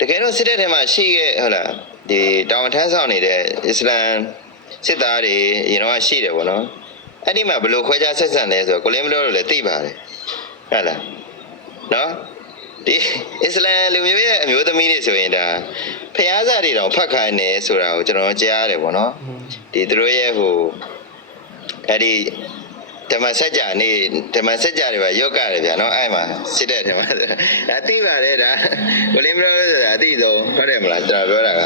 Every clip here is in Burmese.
တကယ်တော့စစ်တပ်ထဲမှာရှိခဲ့ဟုတ်လားဒီတောင်ထမ်းဆောင်နေတဲ့အစ္စလမ်စစ်သားတွေအရင်တော့ရှိတယ်ပေါ့နော်အဲ့ဒီမှာဘယ်လိုခွဲခြားဆက်ဆံလဲဆိုတော့ကိုလင်းမလို့လည်းသိပါတယ်ဟုတ်လားနော်ဒီအစ္စလမ်လူမျိုးရဲ့အမျိုးသမီးတွေဆိုရင်ဒါဖျားစားတွေတောင်ဖတ်ခိုင်းနေဆိုတာကိုကျွန်တော်ကြားရတယ်ပေါ့နော်ဒီသူတို့ရဲ့ဟိုအဲ့ဒီဓမ္မစကြာနေဓမ္မစကြာတွေပါရော့ကတယ်ဗျာနော်အဲ့မှာစစ်တဲ့ဓမ္မဒါသိပါတယ်ဒါကိုလင်းမလို့ဆိုတာအသိဆုံးဟုတ်တယ်မလားကျွန်တော်ပြောတာက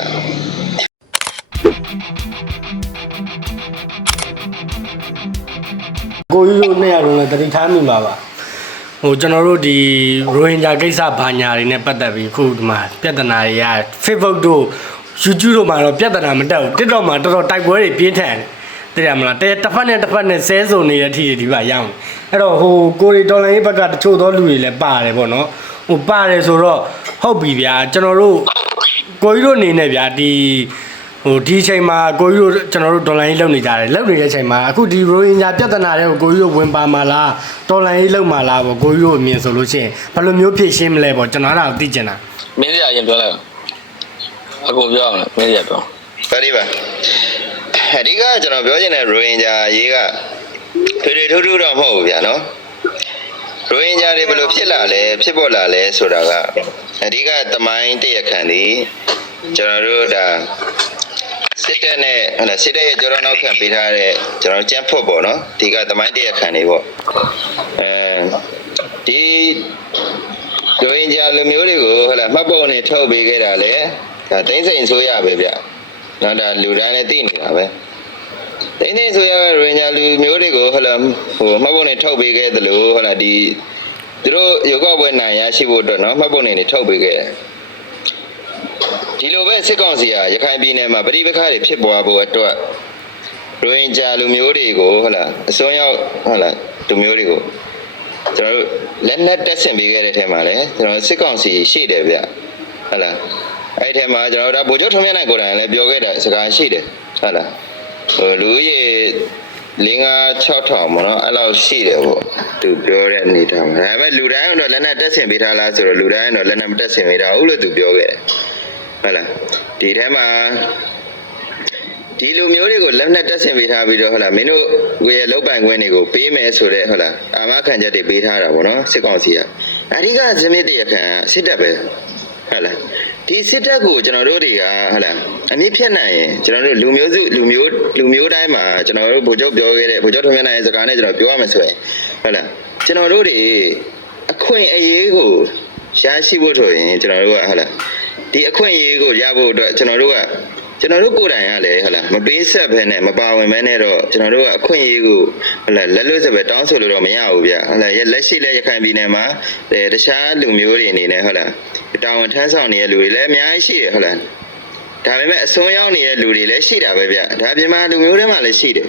ကိုကြီးတို့နဲ့ရတော့လည်းတတိထားမိမှာပါဟိုကျွန်တော်တို့ဒီရိုဟင်ဂျာကိစ္စဘာညာတွေနဲ့ပတ်သက်ပြီးခုဒီမှာပြဿနာတွေက Facebook တို့ YouTube တို့မှာတော့ပြဿနာမတက်ဘူး TikTok မှာတော်တော်တိုက်ပွဲတွေပြင်းထန်တယ်သိရမလားတစ်ဖက်နဲ့ဆဲဆုံနေတဲ့အထိဒီပါရောက်အဲ့တော့ဟိုကိုရီတော်လိုင်းဘက်ကတချို့သောလူတွေလည်းပါတယ်ပေါ့နော်ဟိုပါတယ်ဆိုတော့ဟုတ်ပြီဗျာကျွန်တော်တို့ကိုကြီးတို့အနေနဲ့ဗျာဒီဟိုဒီအချိန်မှာကိုကြီးတို့ကျွန်တော်တို့ဒေါ်လာရေးလုပ်နေကြတယ်လုပ်နေတဲ့အချိန်မှာအခုဒီရိုဟင်ဂျာပြဿနာတွေကိုကြီးတို့ဝင်ပါမှာလားဒေါ်လာရေးလုပ်မှာလားပေါ့ကိုကြီးတို့အမြင်ဆိုလို့ရှိရင်ဘယ်လိုမျိုးဖြည့်ရှင်းမလဲပေါ့ကျွန်တော်အဲ့ဒါကိုသိချင်တာမင်းကြီးအရင်ပြောလိုက်အကုန်ပြောအောင်မင်းကြီးပြောပါလိပါအဓိကကျွန်တော်ပြောချင်တဲ့ရိုဟင်ဂျာရေးကဖေဖေထူးထူးတော့မဟုတ်ဘူးဗျာနော်ရိုဟင်ဂျာတွေဘယ်လိုဖြစ်လာလဲဖြစ်ပေါ်လာလဲဆိုတာကအဓိကသမိုင်းတရခန့်ဒီကျွန်တော်တို့ဒါစစ်တပ်နဲ့ဟဲ့လားစစ်တပ်ရဲ့ကြော်တော်နောက်ခံပေးထားတဲ့ကျွန်တော်ကျန်းဖို့ပေါ့နော်ဒီကသမိုင်းတရခန့်နေပေါ့ဒီရိုဟင်ဂျာလူမျိုးတွေကိုဟဲ့လားမှတ်ပုံနဲ့ထုတ်ပေးခဲ့တာလေဒါသိန်းစိန်ဆိုရပဲဗျနော်ဒါလူတိုင်းလည်းသိနေတာပဲသိန်းစိန်ဆိုရကရိုဟင်ဂျာလူမျိုးတွေကိုဟဲ့လားဟိုမှတ်ပုံနဲ့ထုတ်ပေးခဲ့သလိုဟဲ့လားဒီသူတို့ရုပ်ောက်ပွဲနိုင်ရရှိဖို့အတွက်နော်မှတ်ပုံနဲ့ထုတ်ပေးခဲ့တယ်ဒီလိုပဲစစ်ကောင်စီကရခိုင်ပြည်နယ်မှာပြည်ပခါတွေဖြစ်ပွားဖို့အတွက်ရိုဟင်ဂျာလူမျိုးတွေကိုဟုတ်လားအစွန်းရောက်ဟုတ်လားလူမျိုးတွေကိုကျွန်တော်တို့လက်နက်တက်ဆင်ပေးခဲ့တဲ့ထဲမှာလည်းကျွန်တော်စစ်ကောင်စီရှိတယ်ဗျဟုတ်လားအဲ့ဒီထဲမှာကျွန်တော်တို့ဒါဗိုလ်ချုပ်ထုံးမြတ်နိုင်ကိုယ်တိုင်လည်းပြောခဲ့တဲ့စကားရှိတယ်ဟုတ်လားဟိုလူကြီး5-6,000ပေါ့နော်အဲ့လောက်ရှိတယ်ပေါ့သူပြောတဲ့အနေထားမှာဒါပေမဲ့လူတိုင်းတော့လက်နက်တက်ဆင်ပေးထားလားဆိုတော့လူတိုင်းတော့လက်နက်မတက်ဆင်ပေးထားဘူးလို့သူပြောခဲ့တယ်ဟုတ်လားဒီထဲမှာဒီလူမျိုးတွေကိုလက်နက်တက်ဆင်ပေးထားပြီးတော့ဟုတ်လားမင်းတို့ကိုရဲ့လောက်ပိုင်ခွင့်တွေကိုပေးမယ်ဆိုတဲ့ဟုတ်လားအာမခံချက်တွေပေးထားတာပေါ့နော်စစ်ကောင်စီကအဓိကဇမစ်တရခံစစ်တပ်ပဲဟုတ်လားဒီစစ်တပ်ကိုကျွန်တော်တို့တွေကဟုတ်လားအမြင့်ဖြတ်နိုင်ရင်ကျွန်တော်တို့လူမျိုးတိုင်းမှာကျွန်တော်တို့ဗိုလ်ချုပ်ပြောခဲ့တဲ့ဗိုလ်ချုပ်ထုံးမြတ်နိုင်ရဲ့စကားနဲ့ကျွန်တော်ပြောရမယ်ဆိုရင်ဟုတ်လားကျွန်တော်တို့တွေအခွင့်အရေးကိုရရှိဖို့ဆိုရင်ကျွန်တော်တို့ကဟုတ်လားဒီအခွင့်အရေးကိုရဖို့အတွက်ကျွန်တော်တို့ကိုယ်တိုင်ကလည်းဟုတ်လားမပေးဆက်ဘဲနဲ့မပါဝင်ဘဲနဲ့တော့ကျွန်တော်တို့ကအခွင့်အရေးကိုဟုတ်လားလက်လွတ်စပဲတောင်းဆိုလို့တော့မရဘူးဗျဟုတ်လားလက်ရှိလက်ရခိုင်ပြည်နယ်မှာတခြားလူမျိုးတွေအနေနဲ့ဟုတ်လားတာဝန်ထမ်းဆောင်နေတဲ့လူတွေလည်းအများကြီးရှိတယ်ဟုတ်လားဒါပေမဲ့အစွန်းရောက်နေတဲ့လူတွေလည်းရှိတာပဲဗျဒါပြင်မှာလူမျိုးတွေမှာလည်းရှိတယ်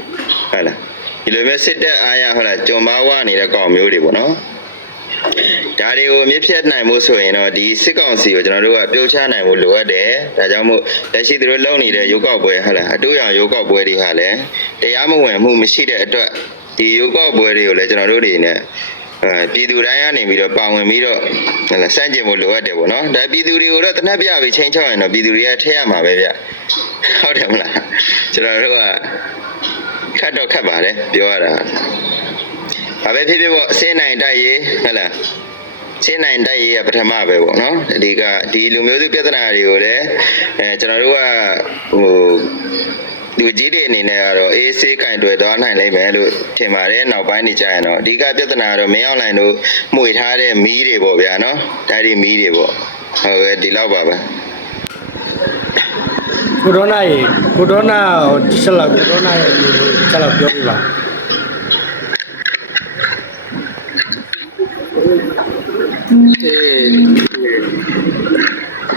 ဟုတ်လားဒီလိုမျိုးစစ်တပ်အားရဟုတ်လားကြုံပါဝနေတဲ့ကောင်မျိုးတွေပေါ့နော်ဒါတွေကိုမြစ်ဖြတ်နိုင်မှုဆိုရင်တော့ဒီစစ်ကောင်စီကိုကျွန်တော်တို့ကပြုတ်ချနိုင်ဖို့လိုအပ်တယ်ဒါကြောင့်မို့လက်ရှိသူတို့လုပ်နေတဲ့ရုပ်ောက်ပွဲဟုတ်လားအတူရောင်ရုပ်ောက်ပွဲတွေဟာလည်းတရားမဝင်မှုမရှိတဲ့အတွက်ဒီရုပ်ောက်ပွဲတွေကိုလည်းကျွန်တော်တို့တွေနဲ့ပြည်သူတိုင်းကနေပြီးတော့ပါဝင်ပြီးတော့ဟုတ်လားစန့်ကျင်ဖို့လိုအပ်တယ်ပေါ့နော်ဒါပြည်သူတွေကိုတော့တနက်ပြပြီးချင်းချောက်ရင်တော့ပြည်သူတွေကထည့်ရမှာပဲဗျဟုတ်တယ်မလားကျွန်တော်တို့ကခတ်တော့ခတ်ပါတယ်ပြောရတာဘာပဲဖြစ်ဖြစ်ပေါ့အစင်းနိုင်တိုက်ရေးဟုတ်လားစင်းနိုင်တိုက်ရေးကပထမပဲပေါ့နော်ဒီလူမျိုးစုပြဿနာတွေကိုလည်းကျွန်တော်တို့ကဟိုလူကြီးတွေအနေနဲ့ကတော့အေးဆေးကင်တွယ်သွားနိုင်လိမ့်မယ်လို့ထင်ပါတယ်နောက်ပိုင်းနေကြရင်တော့အဓိကပြဿနာကတော့မင်းအောင်နိုင်တို့မှုေထားတဲ့မီးတွေပေါ့ဗျာနော်ဒါဒီမီးတွေပေါ့ဟုတ်ကဲ့ဒီလောက်ပါပဲကိုရိုနာရဲ့ချက်လောက်ကိုရိုနာရဲ့ချက်လောက်ပြောပြပါ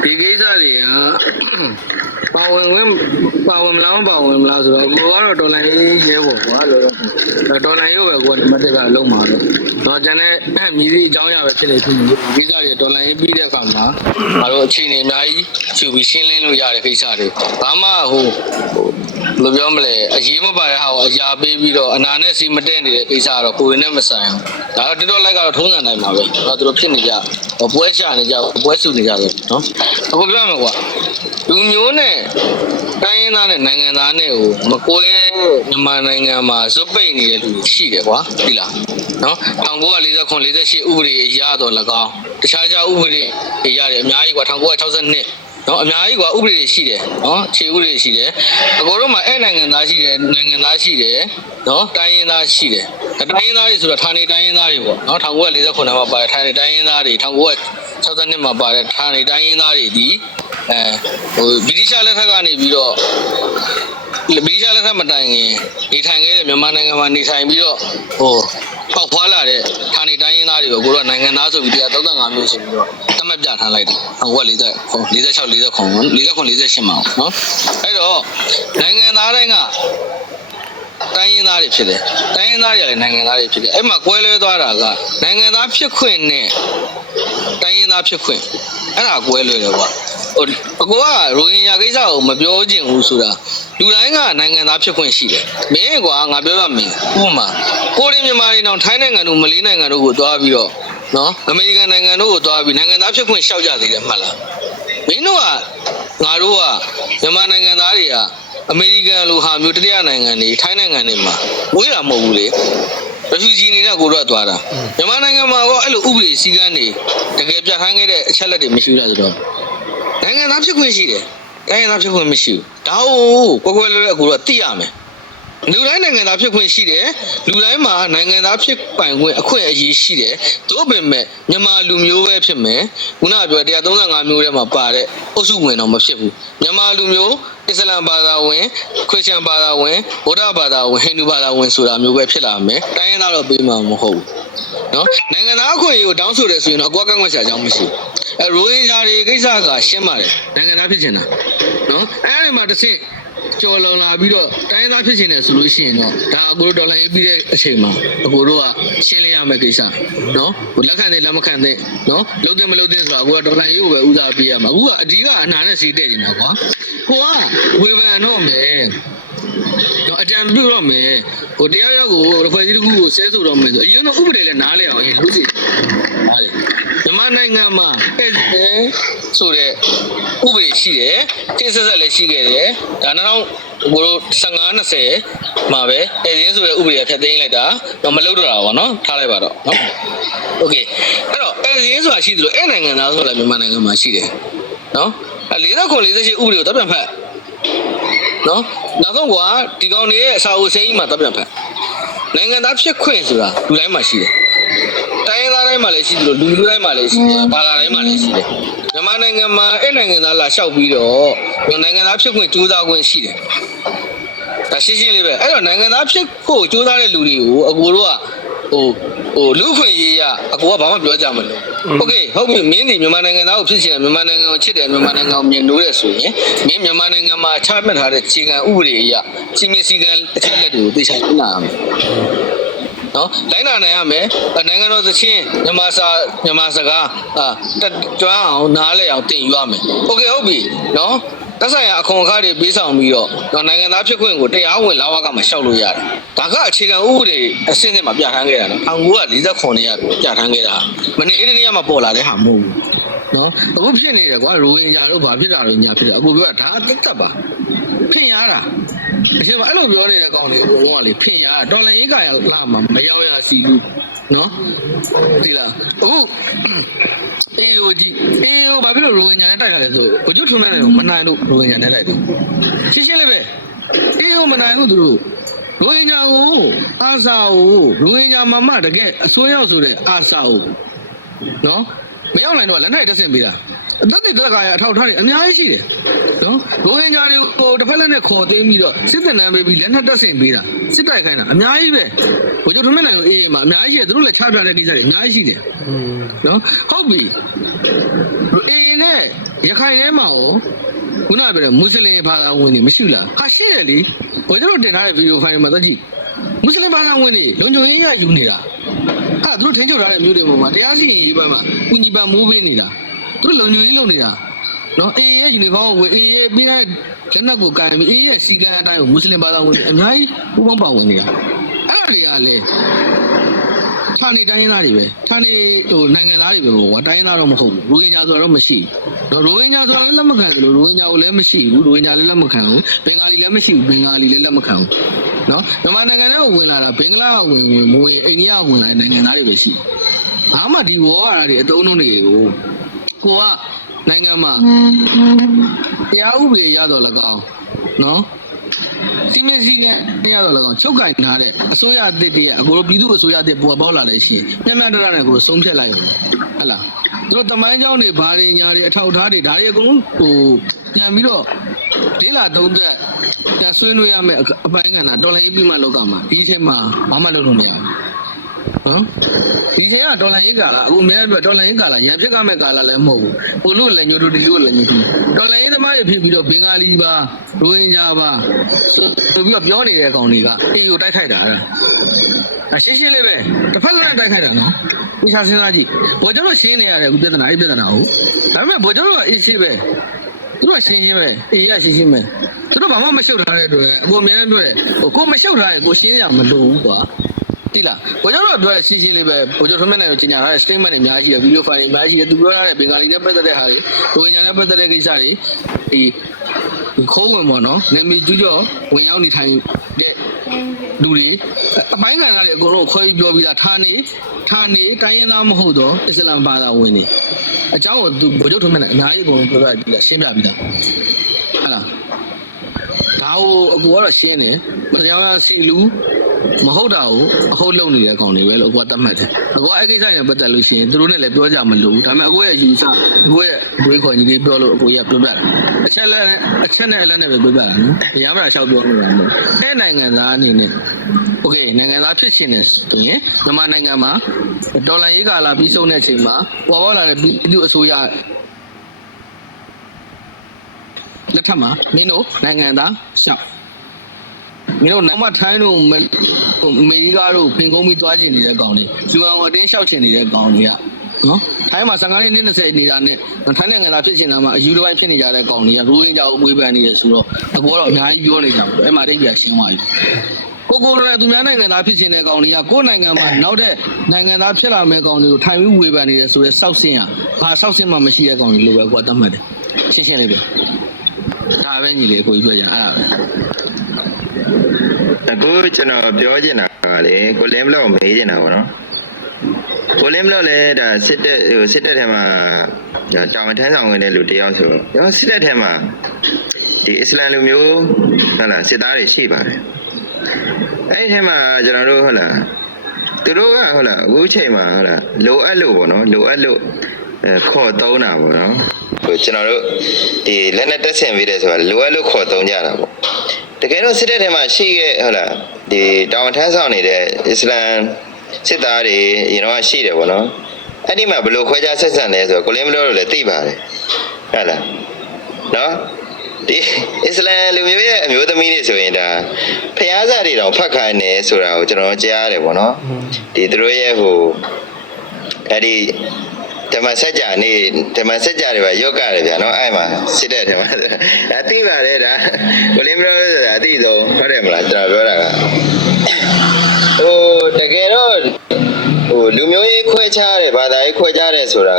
ဒီကိစ္စတွေကပါဝင်မလားဆိုတော့ကိုကတော့ဒေါ်လာရေးရဲပေါ့ကွာလို့ဒေါ်လာရေးပဲကိုကနံပါတ်1ကလုံးပါတော့တော့ကျန်တဲ့မြည်သည့်အကြောင်းအရာပဲဖြစ်နေပြီဒီကိစ္စတွေဒေါ်လာရေးပြီးတဲ့အခါမှာငါတို့အခြေအနေအများကြီးချူပြီးရှင်းလင်းလို့ရတဲ့ကိစ္စတွေဘာမှဟို ဘယ်လိုပြောမလဲအရေးမပါတဲ့ဟာကိုအရာပေးပြီးတော့အနာနဲ့စီမတက်နေတဲ့ကိစ္စကတော့ကိုယ်နဲ့မဆိုင်ဘူးဒါတော့တော်တော်လိုက်ကတော့ထုံးစံတိုင်းပါပဲတော့သူတို့ဖြစ်နေကြပွဲရှာနေကြပွဲစုနေကြတယ်နော်အခုပြောမယ်ကွာလူမျိုးနဲ့တိုင်းရင်းသားနဲ့နိုင်ငံသားနဲ့ကိုမကွဲမြန်မာနိုင်ငံမှာဇွတ်ပိတ်နေတဲ့လူရှိတယ်ကွာဒီလားနော်1949 48ဥပဒေအရတော့၎င်းတခြားခြားဥပဒေရတယ်အများကြီးကွာ1962နော်အများကြီးကွာဥပဒေရှိတယ်နော်ခြေဥပဒေရှိတယ်အကိုတို့မှာအဲ့နိုင်ငံသားရှိတယ်နိုင်ငံသားရှိတယ်နော်တိုင်းရင်းသားရှိတယ်တိုင်းရင်းသားတွေဆိုတော့ဌာနေတိုင်းရင်းသားတွေပေါ့နော်1949မှာပါတယ်ဌာနေတိုင်းရင်းသားတွေ1962မှာပါတယ်ဌာနေတိုင်းရင်းသားတွေဒီဗြိတိရှလက်ထက်ကနေပြီးတော့ဗြိတိရှလက်ထက်မတိုင်ခင်နေထိုင်ခဲ့တဲ့မြန်မာနိုင်ငံမှာနေထိုင်ပြီးတော့ပေါက်ဖွာလာတဲ့ဌာနေတိုင်းရင်းသားတွေကိုတို့ကနိုင်ငံသားဆိုပြီး135မျိုးဆိုပြီးတော့သတ်မှတ်ပြထားလိုက်တယ်1946 49 48မှာနော်အဲ့တော့နိုင်ငံသားတိုင်းကတိုင်းရင်းသားတွေဖြစ်တယ်တိုင်းရင်းသားတွေကလည်းနိုင်ငံသားတွေဖြစ်တယ်အဲ့မှာကွဲလွဲသွားတာကနိုင်ငံသားဖြစ်ခွင့်နဲ့တိုင်းရင်းသားဖြစ်ခွင့်အဲ့ဒါကွဲလွဲတယ်ကွာအကိုကရိုဟင်ဂျာကိစ္စကိုမပြောချင်ဘူးဆိုတာလူတိုင်းကနိုင်ငံသားဖြစ်ခွင့်ရှိတယ်မင်းကွာငါပြောရမယ်ဥပမာကိုရီးမြန်မာတွေတောင်ထိုင်းနိုင်ငံတို့မလေးနိုင်ငံတို့ကိုသွားပြီးတော့နော်အမေရိကန်နိုင်ငံတို့ကိုသွားပြီးနိုင်ငံသားဖြစ်ခွင့်ရှောက်ကြသေးတယ်မှတ်လားမင်းတို့ကငါတို့ကမြန်မာနိုင်ငံသားတွေကအမေရိကန်လိုဟာမျိုးတတိယနိုင်ငံတွေထိုင်းနိုင်ငံတွေမှာဝေးတာမဟုတ်ဘူးလေရဖူဂျီနေတဲ့ကိုတို့ကသွားတာမြန်မာနိုင်ငံမှာရောအဲ့လိုဥပဒေစည်းကမ်းတွေတကယ်ပြဋ္ဌာန်းခဲ့တဲ့အချက်လက်တွေမရှိဘူးလားဆိုတော့နိုင်ငံသားဖြစ်ခွင့်ရှိတယ်နိုင်ငံသားဖြစ်ခွင့်မရှိဘူးဒါကိုကွယ်လွယ်အကူတော့သိရမယ်လူတိုင်းနိုင်ငံသားဖြစ်ခွင့်ရှိတယ်လူတိုင်းမှာနိုင်ငံသားဖြစ်ပိုင်ခွင့်အခွင့်အရေးရှိတယ်သို့ပေမဲ့မြန်မာလူမျိုးပဲဖြစ်မယ်ခုနကပြော135မျိုးထဲမှာပါတဲ့အုပ်စုဝင်တော့မဖြစ်ဘူးမြန်မာလူမျိုးအစ္စလာမ်ဘာသာဝင်ခရစ်ယာန်ဘာသာဝင်ဗုဒ္ဓဘာသာဝင်ဟိန္ဒူဘာသာဝင်ဆိုတာမျိုးပဲဖြစ်လာမယ်တိုင်းရင်းသားတော့ပေးမှာမဟုတ်ဘူးနော်နိုင်ငံသားအခွင့်အရေးကိုတောင်းဆိုတယ်ဆိုရင်တော့အကွာကန့်ကွက်စရာအကြောင်းမရှိဘူးရိုဟင်ဂျာတွေကိစ္စကရှင်းပါတယ်နိုင်ငံသားဖြစ်ချင်တာနော်အဲ့ဒီမှာတစ်ဆင့်ကျော်လွန်လာပြီးတော့တိုင်းသားဖြစ်ချင်တယ်ဆိုလို့ရှိရင်တော့ဒါအကိုတို့ဒေါ်လာရေးပြီးတဲ့အချိန်မှာအကိုတို့ကရှင်းလင်းရမယ့်ကိစ္စနော်လက်ခံတယ်လက်မခံတယ်နော်လုံးတယ်မလုံးတယ်ဆိုတာအကိုကဒေါ်လာရေးကိုပဲဦးစားပေးရမှာအခုကအဒီကအနာနဲ့စီးတဲ့နေတာကွာကိုကဝေဖန်တော့မယ်တော့အကြံပြုတော့မယ်တရားရောက်ကိုဖွဲ့စည်းတစ်ခုကိုဆဲဆိုတော့မယ်ဆိုအရင်တော့ဥပဒေလည်းနားလဲအောင်ရင်လို့စီဟာလေမြန်မာနိုင်ငံမှာအဲ့ဆိုတဲ့ဥပဒေရှိတယ်ကိစ္စဆက်လည်းရှိခဲ့တယ်ဒါနောက်ကိုတို့15 20မှာပဲအဲ့ရင်းဆိုတဲ့ဥပဒေကဖျက်သိမ်းလိုက်တာတော့မလုပ်တော့တာပါနော်ထားလိုက်ပါတော့နော်โอเคအဲ့တော့အဲ့ရင်းဆိုတာရှိသလိုအဲ့နိုင်ငံသားဆိုလည်းမြန်မာနိုင်ငံမှာရှိတယ်နော်49 48ဥပဒေကိုတပ်ပြန်ဖက်နော်နောက်ဆုံးကဒီကောင်တွေရဲ့အစာအုပ်စိမ်းကြီးမှာတပ်ပြန်ဖက်နိုင်ငံသားဖြစ်ခွင့်ဆိုတာလူတိုင်းမှာရှိတယ်တိုင်းရင်းသားတိုင်းမှာလည်းရှိတယ်လို့လူမျိုးတိုင်းမှာလည်းရှိတယ်ဘာသာတိုင်းမှာလည်းရှိတယ်မြန်မာနိုင်ငံမှာအဲ့နိုင်ငံသားလာလျှောက်ပြီးတော့နိုင်ငံသားဖြစ်ခွင့်ကြိုးစားခွင့်ရှိတယ်ဒါရှင်းရှင်းလေးပဲအဲ့တော့နိုင်ငံသားဖြစ်ဖို့ကြိုးစားတဲ့လူတွေကိုအကိုတို့ကလူခွင့်ရေးရအကိုကဘာမှပြောကြမလို့โอเคဟုတ်ပြီမင်းဒီမြန်မာနိုင်ငံသားကိုဖြစ်ချင်တယ်မြန်မာနိုင်ငံကိုချစ်တယ်မြန်မာနိုင်ငံကိုမြင်လို့ရဆိုရင်မင်းမြန်မာနိုင်ငံမှာချမှတ်ထားတဲ့ခြေခံဥပဒေအရစီမင်းစည်းကမ်းအချက်လက်တွေကိုသိချင်နာရမယ်နော်လိုင်းနာနိုင်ရမယ်နိုင်ငံတော်သချင်းမြန်မာစကားကျွမ်းအောင်နားလည်အောင်သင်ယူရမယ်โอเคဟုတ်ပြီနော်သက်ဆိုင်ရာအခွန်အခါတွေပေးဆောင်ပြီးတော့နိုင်ငံသားဖြစ်ခွင့်ကိုတရားဝင်လာဝကမှာရှောက်လို့ရတယ်ဒါကအခြေခံဥပဒေအဆင့်နဲ့မှာပြဋ္ဌာန်းခဲ့တာနော်1949ရပြဋ္ဌာန်းခဲ့တာမနေ့အဲ့ဒီနေ့မှပေါ်လာတဲ့ဟာမဟုတ်ဘူးနော်အခုဖြစ်နေတယ်ကွာရိုဟင်ဂျာတို့ဘာဖြစ်တာလို့ညာဖြစ်တာအခုပြောတာဒါတက်ပါဖင်ရတာအရှင်မအဲ့လိုပြောနေတဲ့ကောင်တွေဘုံကလေဖင်ရတာတော်လန်ရေးကရလာမှာမရောက်ရစီဘူးနော်ဒီလားအခုအေးလို့ဘာဖြစ်လို့ရိုဟင်ဂျာနဲ့တိုက်တာလဲဆိုဘုကျွတ်ထွန်းမဲ့တယ်မနိုင်လို့ရိုဟင်ဂျာနဲ့တိုက်တယ်ရှင်းရှင်းလေးပဲအေးမနိုင်ဘူးသူတို့ရိုဟင်ဂျာကိုအာဆာကိုရိုဟင်ဂျာမတကယ်အစိုးရဆိုတဲ့အာဆာကိုနော်မရောက်နိုင်တော့လက်နဲ့တက်ဆင်ပေးတာအသက်တွေတက်ကရအထောက်ထားတွေအများကြီးရှိတယ်နော်ရိုဟင်ဂျာတွေကိုတစ်ဖက်လက်နဲ့ခေါ်သိမ်းပြီးတော့စစ်တပ်နမ်းပေးပြီးလက်နဲ့တက်ဆင်ပေးတာစစ်တိုက်ခိုင်းတာအများကြီးပဲဘုကျွတ်ထွန်းမဲ့နိုင်ကိုအေးမှာအများကြီးရှိတယ်သူတို့လည်းချပြတဲ့ကိစ္စတွေအများကြီးရှိတယ်နော်ဟုတ်ပြီအေးနဲ့ရခိုင်ထဲမှာရောခုနကပြောတဲ့မွတ်စလင်ဘာသာဝင်တွေမရှိလားဟာရှိတယ်လေဘယ်တို့တင်ထားတဲ့ဗီဒီယိုဖိုင်မှာသက်ကြည့်မွတ်စလင်ဘာသာဝင်တွေလုံခြုံရေးရယူနေတာဟာသူတို့ထင်းချုပ်ထားတဲ့မျိုးတွေပေါ်မှာတရားစီရင်ရေးပိုင်းမှာကုညီပံမိုးပေးနေတာသူတို့လုံခြုံရေးလုပ်နေတာ နော်အေးရဲ့ယူနီဖောင်းကိုအေးရဲ့ပြီးတဲ့လက်နက်ကိုကန်ပြီးအေးရဲ့စီကန်အတိုင်းကိုမွတ်စလင်ဘာသာဝင်အများကြီးပူပေါင်းပါဝင်နေတာအဲ့ဒါတွေကလေဌာနေတိုင်းရင်းသားတွေပဲဌာနေဟိုနိုင်ငံသားတွေပဲပေါ့ကွာတိုင်းရင်းသားတော့မဟုတ်ဘူးရိုဟင်ဂျာဆိုတော့မရှိဘူးရိုဟင်ဂျာဆိုတော့လက်မခံတယ်လို့ရိုဟင်ဂျာကိုလည်းမရှိဘူးရိုဟင်ဂျာလည်းလက်မခံဘူးဘင်္ဂါလီလည်းမရှိဘူးဘင်္ဂါလီလည်းလက်မခံဘူးနော်မြန်မာနိုင်ငံထဲကိုဝင်လာတာဘင်္ဂလားဝင်မဝင်အိန္ဒိယဝင်လာတဲ့နိုင်ငံသားတွေပဲရှိဘာမှဒီဘောရတာတွေအတုံးလုံးတွေကိုကနိုင်ငံမှာတရားဥပဒေရတော့၎င်းနော်စီမင်းစည်းကမ်းရတော့၎င်းချုပ်ကင်ထားတဲ့အစိုးရအသစ်တည်းအကိုတို့ပြည်သူအစိုးရအသစ်ပေါ်ပေါက်လာလို့ရှိရင်မျှမျှတတနဲ့ကိုတို့ဆုံးဖြတ်လိုက်ဟဲ့လားတို့တမိုင်းကြောင်းတွေဘာတွေညာတွေအထောက်ထားတွေဒါတွေအကုန်လုံးဟိုပြန်ပြီးတော့ဒေးလာသုံးသက်ပြန်ဆွေးနွေးရမယ်အပိုင်းကဏ္ဍတော်လိုင်းပြီးမှလောက်ကမှာဒီအချိန်မှာဘာမှလုပ်လို့မရဘူးနော်ဒီချိန်ကဒေါ်လာရေးကာလာအခုအများကြီးဒေါ်လာရေးကာလာရန်ဖြစ်ကမဲ့ကာလာလည်းမဟုတ်ဘူးပိုလို့လည်းညိုတို့ဒီလိုလည်းညိုတို့ဒေါ်လာရေးသမားတွေဖြစ်ပြီးတော့ဘင်္ဂါလီပါရိုဟင်ဂျာပါဆိုပြီးတော့ပြောနေတဲ့အကောင်တွေကအေးကိုတိုက်ခိုက်တာရှင်းရှင်းလေးပဲတစ်ဖက်လည်းတိုက်ခိုက်တာနော်ဒီစားစဉ်းစားကြည့်ဘောကျော်တို့ရှင်းနေရတယ်အခုပြဿနာအဲ့ပြဿနာဟုတ်ဒါပေမဲ့ဘောကျော်တို့ကအေးရှင်းပဲသူတို့ရှင်းရှင်းပဲအေးရရှင်းရှင်းပဲသူတို့ဘာမှမရှုပ်ထားတဲ့အတွက်အကိုအများကြီးပြောတယ်ကိုမရှုပ်ထားရင်ကိုရှင်းရမလို့ဘူးကွာတိလားဘောကျော်တို့အတွက်ရှင်းရှင်းလေးပဲဘောကျော်ထွန်းမြတ်နိုင်ကိုကြီးညာထားတဲ့ statement တွေအများကြီးတယ်ဗီဒီယိုဖိုင်တွေအများကြီးတယ်သူပြောထားတဲ့ဘင်္ဂါလီနဲ့ပတ်သက်တဲ့ဟာတွေရိုဟင်ဂျာနဲ့ပတ်သက်တဲ့ကိစ္စတွေဒီခိုးဝင်ပေါ့နော်နေမီကျူးကျော်ဝင်ရောက်နေထိုင်တဲ့လူတွေအပိုင်းကဏ္ဍတွေအကုန်လုံးခွဲပြီးပြောပြီးသားဌာနေတိုင်းရင်းသားမဟုတ်တော့အစ္စလာမ်ဘာသာဝင်တွေအကြောင်းကိုသူဗိုလ်ချုပ်ထွန်းမြတ်နိုင်အများကြီးအကုန်လုံးပြောပြပြီးသားရှင်းပြပြီးသားဟုတ်လားဒါကိုအကူကတော့ရှင်းတယ်မတရားများစီလူမဟုတ်တာကိုအဟုတ်လုံနေတဲ့ကောင်တွေပဲလို့အကူကသတ်မှတ်တယ်အကူကအဲ့ကိစ္စနဲ့ပတ်သက်လို့ရှိရင်သူတို့နဲ့လည်းပြောကြမလို့ဒါပေမဲ့အကူရဲ့ယူဆအကူရဲ့ဘွေးခွန်ကြီးလေးပြောလို့အကူရပြောပြတယ်အချက်နဲ့အလက်နဲ့ပဲပြောပြတာနော်တရားမလားရှောက်ပြောနေတာမဟုတ်အဲ့နိုင်ငံသားအနေနဲ့โอเคနိုင်ငံသားဖြစ်ရှင်နေဆိုရင်မြန်မာနိုင်ငံမှာဒေါ်လာရေးကာလာပြီးဆုံးတဲ့အချိန်မှာပေါ်ပေါက်လာတဲ့ပြည်သူအစိုးရလက်ထက်မှာမင်းတို့နိုင်ငံသားရှောက်မင်းတို့နောက်မှထိုင်းတို့အမေရိကတို့ပြင်ကုန်းပြီးသွားကျင်နေတဲ့ကောင်တွေယူအောင်အတင်းလျှောက်ချင်နေတဲ့ကောင်တွေကနော်ထိုင်းမှာ15နှစ်20နေတာနဲ့ထိုင်းနိုင်ငံသားဖြစ်ရှင်တာမှာအယူတစ်ပိုင်းဖြစ်နေကြတဲ့ကောင်တွေကရိုးရင်းကြောင်အမွေးပန်းနေတယ်ဆိုတော့အကောတော့အများကြီးပြောနေကြဘူးအဲ့မှာတိတ်ပြရှင်းသွားပြီကိုလည်းသူများနိုင်ငံသားဖြစ်ရှင်တဲ့ကောင်တွေကကိုယ်နိုင်ငံမှာနောက်တဲ့နိုင်ငံသားဖြစ်လာမဲ့ကောင်တွေကိုထိုင်ပြီးဝေဖန်နေတယ်ဆိုတော့စောက်စင်းရဘာစောက်စင်းမှမရှိတဲ့ကောင်တွေလိုပဲကွာသတ်မှတ်တယ်ရှင်းရှင်းလေးပဲဒါပဲညီလေးကိုကြီးပြောကြအဲ့ဒါပဲအခုကျွန်တော်ပြောချင်တာကလေကိုလင်းဘလော့မေးချင်တာပေါ့နော်ကိုလင်းဘလော့လည်းဒါစစ်တပ်ထဲမှာတောင်ထမ်းဆောင်ဝင်တဲ့လူတယောက်ဆိုတော့စစ်တပ်ထဲမှာဒီအစ္စလာမ်လူမျိုးဟုတ်လားစစ်သားတွေရှိပါတယ်အဲ့ဒီထဲမှာကျွန်တော်တို့ဟုတ်လားသူတို့ကဟုတ်လားအခုချိန်မှာဟုတ်လားလိုအပ်လို့ပေါ့နော်လိုအပ်လို့ခေါ်သုံးတာပေါ့နော်ကျွန်တော်တို့ဒီလက်နဲ့တက်ဆင်ပေးတယ်ဆိုတာလိုအပ်လို့ခေါ်သုံးကြတာပေါ့တကယ်တော့စစ်တပ်ထဲမှာရှိခဲ့ဟုတ်လားဒီတောင်ထမ်းဆောင်နေတဲ့အစ္စလာမ်စစ်သားတွေအရင်တော့ရှိတယ်ပေါ့နော်အဲ့ဒီမှာဘယ်လိုခွဲခြားဆက်ဆံလဲဆိုတော့ကိုလင်းမလို့လည်းသိပါတယ်ဟုတ်လားနော်ဒီအစ္စလာမ်လူမျိုးရဲ့အမျိုးသမီးတွေဆိုရင်ဒါဖျားစာတွေတော့ဖတ်ခိုင်းနေဆိုတာကိုကျွန်တော်ကြားရတယ်ပေါ့နော်ဒီသူတို့ရဲ့ဟိုအဲ့ဒီဓမ္မစကြာတွေပါယောဂရတယ်ဗျာနော်အဲ့မှာစစ်တဲ့ထဲမှာဒါသိပါတယ်ဒါကိုလင်းမလို့ဆိုတာအသိဆုံးဟုတ်တယ်မလားကျွန်တော်ပြောတာကဟိုတကယ်တော့ဟိုလူမျိုးရေးခွဲခြားတယ်ဘာသာရေးခွဲခြားတယ်ဆိုတာ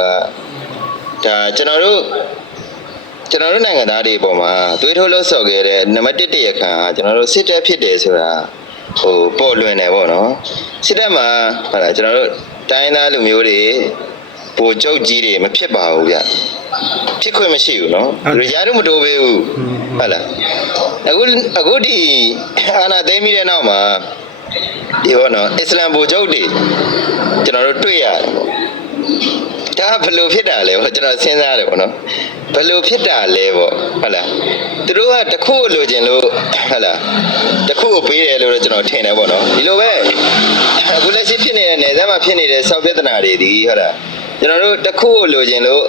ကဒါကျွန်တော်တို့နိုင်ငံသားတွေပေါ်မှာသွေးထိုးလှုပ်ဆော်ခဲ့တဲ့နံပါတ်1တရားခံကကျွန်တော်တို့စစ်တပ်ဖြစ်တယ်ဆိုတာဟိုပေါ်လွင်တယ်ပေါ့နော်စစ်တပ်မှာဟုတ်လားကျွန်တော်တို့တိုင်းသားလူမျိုးတွေဗိုလ်ချုပ်ကြီးတွေမဖြစ်ပါဘူးဗျဖြစ်ခွင့်မရှိဘူးနော်ရာတို့မတိုးပေးဘူးဟုတ်လားအခုဒီအာနာသိမ်းပြီးတဲ့နောက်မှာဒီဘောနော်အစ္စလမ်ဗိုလ်ချုပ်တွေကျွန်တော်တို့တွေ့ရတယ်ပေါ့ဒါဘယ်လိုဖြစ်တာလဲပေါ့ကျွန်တော်စဉ်းစားတယ်ပေါ့နော်ဘယ်လိုဖြစ်တာလဲပေါ့ဟုတ်လားသူတို့ကတခုလိုချင်လို့ဟုတ်လားတခုကိုပေးတယ်လို့ကျွန်တော်ထင်တယ်ပေါ့နော်ဒီလိုပဲအခုလက်ရှိဖြစ်နေတဲ့နယ်စပ်မှာဖြစ်နေတဲ့ဆောက်ပြဿနာတွေဒီဟုတ်လားကျွန်တော်တို့တခုကိုလိုချင်လို့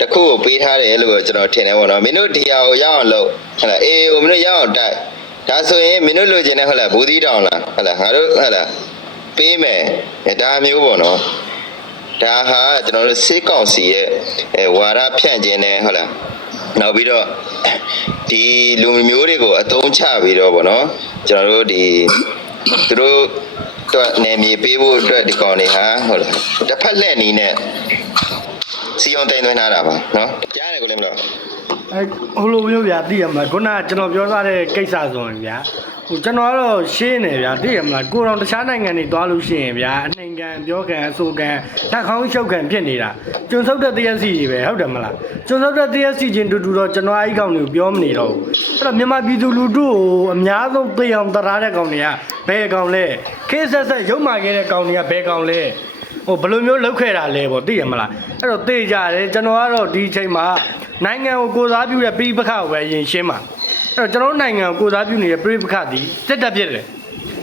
တခုကိုပေးထားတယ်လို့ကျွန်တော်ထင်တယ်ပေါ့နော်မင်းတို့ဒီဟာကိုရအောင်လုပ်ဟုတ်လားအေးဟိုမင်းတို့ရအောင်တိုက်ဒါဆိုရင်မင်းတို့လိုချင်တဲ့ဟုတ်လားဘူသီးတောင်လားဟုတ်လားငါတို့ဟုတ်လားပေးမယ်ဒါမျိုးပေါ့နော်ဒါဟာကျွန်တော်တို့စစ်ကောင်စီရဲ့ဝါဒဖြန့်ခြင်းနဲ့ဟုတ်လား နောက်ပြီးတော့ဒီလူမျိုးတွေကိုအသုံးချပြီးတော့ဗောနော်ကျွန်တော်တို့ဒီသူတို့တော့နေမြေပေးဖို့အတွက်ဒီကောင်တွေဟာဟုတ်လားတစ်ဖက်လက်နီးနဲ့စီယုံတင်သွင်းထားတာပါနော်ကြားရတယ်ကိုလည်းမလို့ ဟိုလိုမျိုးဗျာသိရမလားခုနကကျွန်တော်ပြောထားတဲ့ကိစ္စဆိုရင်ဗျာဟိုကျွန်တော်ကတော့ရှင်းနေဗျာသိရမလားကိုတော်တခြားနိုင်ငံတွေသွားလို့ရှိရင်ဗျာအနှိမ်ခံပြောခံအဆိုခံတက်ခေါင်းရှုပ်ခံဖြစ်နေတာကျွန်းဆုပ်တဲ့တရားစီကြီးပဲဟုတ်တယ်မလားကျွန်းဆုပ်တဲ့တရားစီချင်းတူတူတော့ကျွန်တော်အဲ့ဒီကောင်တွေကိုပြောမနေတော့ဘူးအဲ့တော့မြန်မာပြည်သူလူထုကိုအများဆုံးသိအောင်တရာတဲ့ကောင်တွေကဘယ်ကောင်လဲခေတ်ဆက်ဆက်ရုံမာခဲ့တဲ့ကောင်တွေကဘယ်ကောင်လဲဟိုဘယ်လိုမျိုးလောက်ခဲ့တာလဲပေါ့သိရမလားအဲ့တော့သိကြတယ်ကျွန်တော်ကတော့ဒီအချိန်မှာနိုင်ငံကိုကိုစားပြုတဲ့ပြည်ပခါကိုပဲရင်ရှင်းပါအဲ့တော့ကျွန်တော်နိုင်ငံကိုကိုစားပြုနေတဲ့ပြည်ပခါဒီစစ်တပ်ဖြစ်တယ်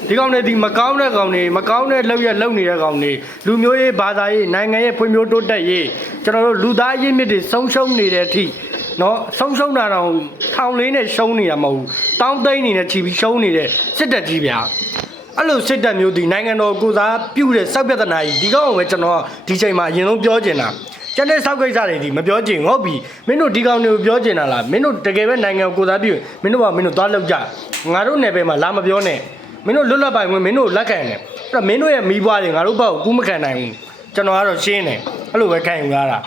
ဒီကောင်တွေဒီမကောင်းတဲ့ကောင်တွေမကောင်းတဲ့လောက်ရလောက်နေတဲ့ကောင်တွေလူမျိုးရေးဘာသာရေးနိုင်ငံရဲ့ဖွံ့ဖြိုးတိုးတက်ရေးကျွန်တော်တို့လူသားရေးမြစ်တွေဆုံးရှုံးနေတဲ့အထိနော်ဆုံးရှုံးတာတော့ထောင်လေးနဲ့ရှုံးနေတာမဟုတ်ဘူးတောင်းသိန်းနေနဲ့ချီပြီးရှုံးနေတဲ့စစ်တပ်ကြီးဗျာအဲ့လိုစစ်တပ်မျိုးဒီနိုင်ငံတော်ကိုစားပြုတဲ့စောက်ပြဿနာကြီးဒီကောင်ကိုပဲကျွန်တော်ဒီချိန်မှာအရင်ဆုံးပြောချင်တာကျန်တဲ့စောက်ကိစ္စတွေဒီမပြောချင်ဟုတ်ပြီမင်းတို့ဒီကောင်တွေကိုပြောချင်တာလားမင်းတို့တကယ်ပဲနိုင်ငံကိုစားပြုမင်းတို့ကမင်းတို့သွားလောက်ကြငါတို့နယ်ပယ်မှာလာမပြောနဲ့မင်းတို့လွတ်လပ်ပိုင်ဝင်မင်းတို့လက်ခံတယ်အဲ့တော့မင်းတို့ရဲ့မိဘတွေငါတို့ဘောက်ကူးမခံနိုင်ဘူးကျွန်တော်ကတော့ရှင်းတယ်အဲ့လိုပဲခံယူရတာ